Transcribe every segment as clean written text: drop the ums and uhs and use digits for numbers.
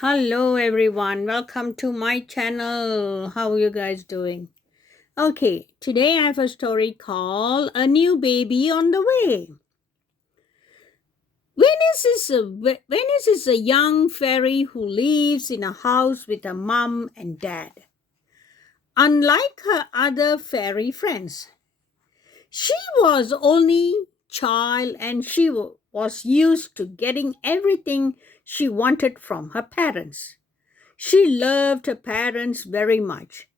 Hello everyone, welcome to my channel. How are you guys doing? Okay, today I have a story called A New Baby on the Way. Venice is a young fairy who lives in a house with a mom and dad. Unlike her other fairy friends, she was only child and was used to getting everything she wanted from her parents. She loved her parents very much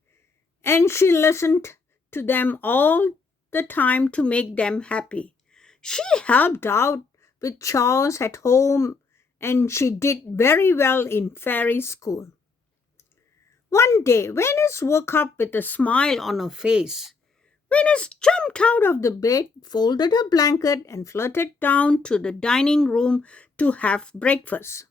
and she listened to them all the time to make them happy. She helped out with chores at home and she did very well in fairy school. One day, Venus woke up with a smile on her face. Venus jumped out of the bed, folded her blanket, and fluttered down to the dining room to have breakfast.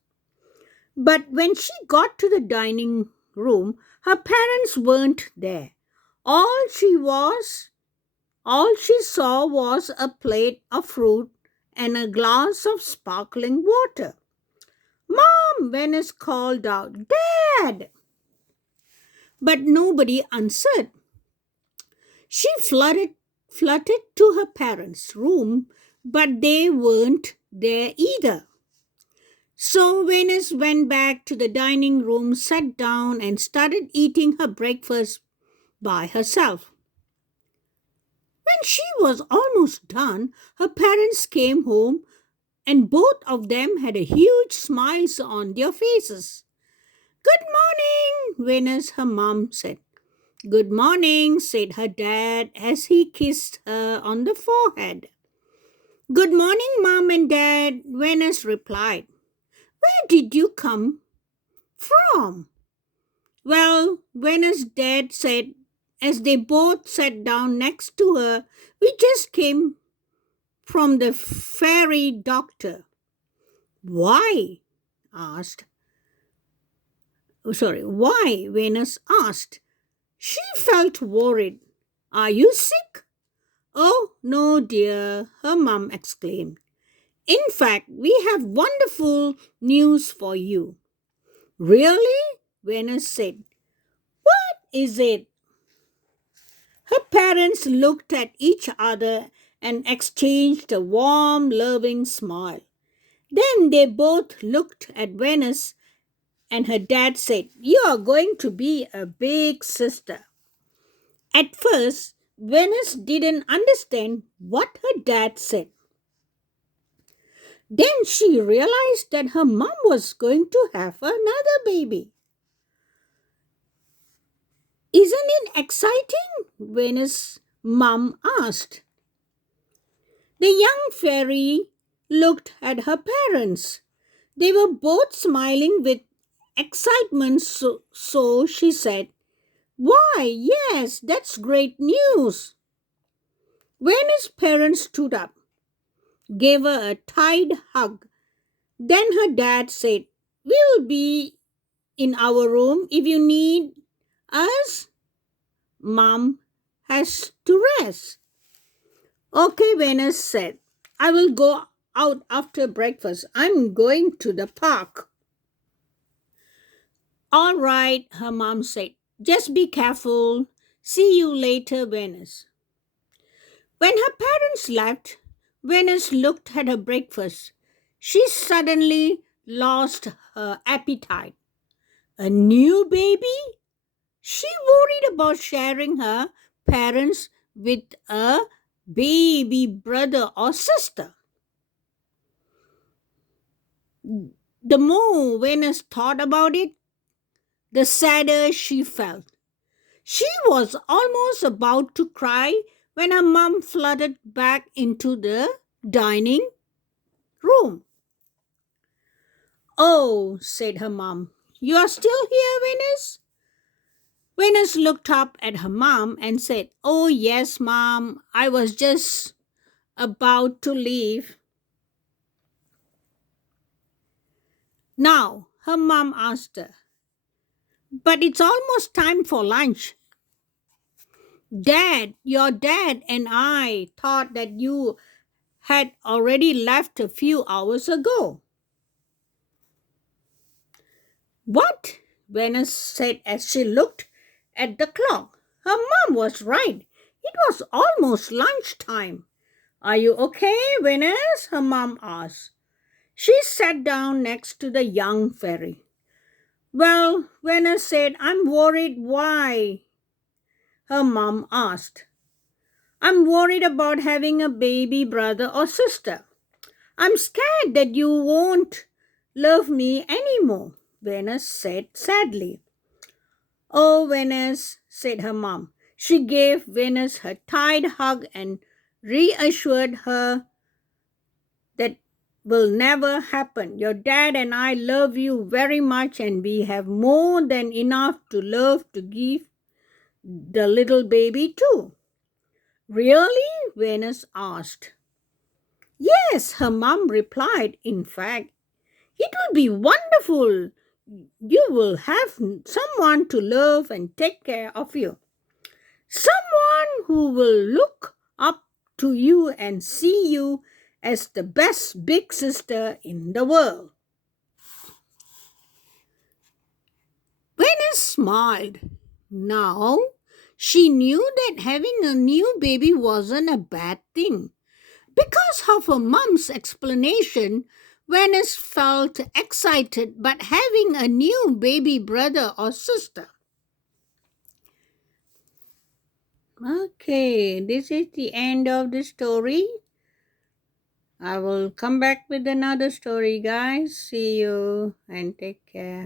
But when she got to the dining room, her parents weren't there. All she was, all she saw was a plate of fruit and a glass of sparkling water. Mom, Venice called out, Dad! But nobody answered. She fluttered to her parents' room, but they weren't there either. So Venus went back to the dining room, sat down, and started eating her breakfast by herself. When she was almost done, her parents came home and both of them had a huge smiles on their faces. Good morning, Venus, her mom said. Good morning, said her dad as he kissed her on the forehead. Good morning, mom and dad, Venus replied. Where did you come from? Well, Venus' dad said as they both sat down next to her, we just came from the fairy doctor. Why? asked. Why? Venus asked. She felt worried. Are you sick? Oh, no, dear, her mum exclaimed. In fact, we have wonderful news for you. Really? Venus said. What is it? Her parents looked at each other and exchanged a warm, loving smile. Then they both looked at Venus and her dad said, You are going to be a big sister. At first, Venus didn't understand what her dad said. Then she realized that her mom was going to have another baby. Isn't it exciting? Venus' mom asked. The young fairy looked at her parents. They were both smiling with excitement, so she said, Why, yes, that's great news. Venus' parents stood up, gave her a tight hug. Then her dad said, We'll be in our room if you need us. Mom has to rest. Okay, Venus said, I will go out after breakfast. I'm going to the park. All right, her mom said. Just be careful. See you later, Venus. When her parents left, Venus looked at her breakfast. She suddenly lost her appetite. A new baby? She worried about sharing her parents with a baby brother or sister. The more Venus thought about it, the sadder she felt. She was almost about to cry when her mom fluttered back into the dining room. Oh, said her mom, you are still here, Venus? Venus looked up at her mom and said, Oh, yes, mom, I was just about to leave. Now, her mom asked her, But it's almost time for lunch. Dad, your dad and I thought that you had already left a few hours ago. What? Venus said as she looked at the clock. Her mom was right. It was almost lunchtime. Are you okay, Venus? Her mom asked. She sat down next to the young fairy. Well, Venus said, I'm worried. Why? Her mom asked. I'm worried about having a baby brother or sister. I'm scared that you won't love me anymore, Venus said sadly. Oh, Venus, said her mom. She gave Venus her tight hug and reassured her that will never happen. Your dad and I love you very much, and we have more than enough to love to give the little baby too. Really? Venus asked. Yes, her mom replied. In fact, it will be wonderful. You will have someone to love and take care of you. Someone who will look up to you and see you as the best big sister in the world. Venus smiled. Now she knew that having a new baby wasn't a bad thing. Because of her mom's explanation, Venus felt excited about having a new baby brother or sister. Okay, this is the end of the story. I will come back with another story, guys. See you and take care.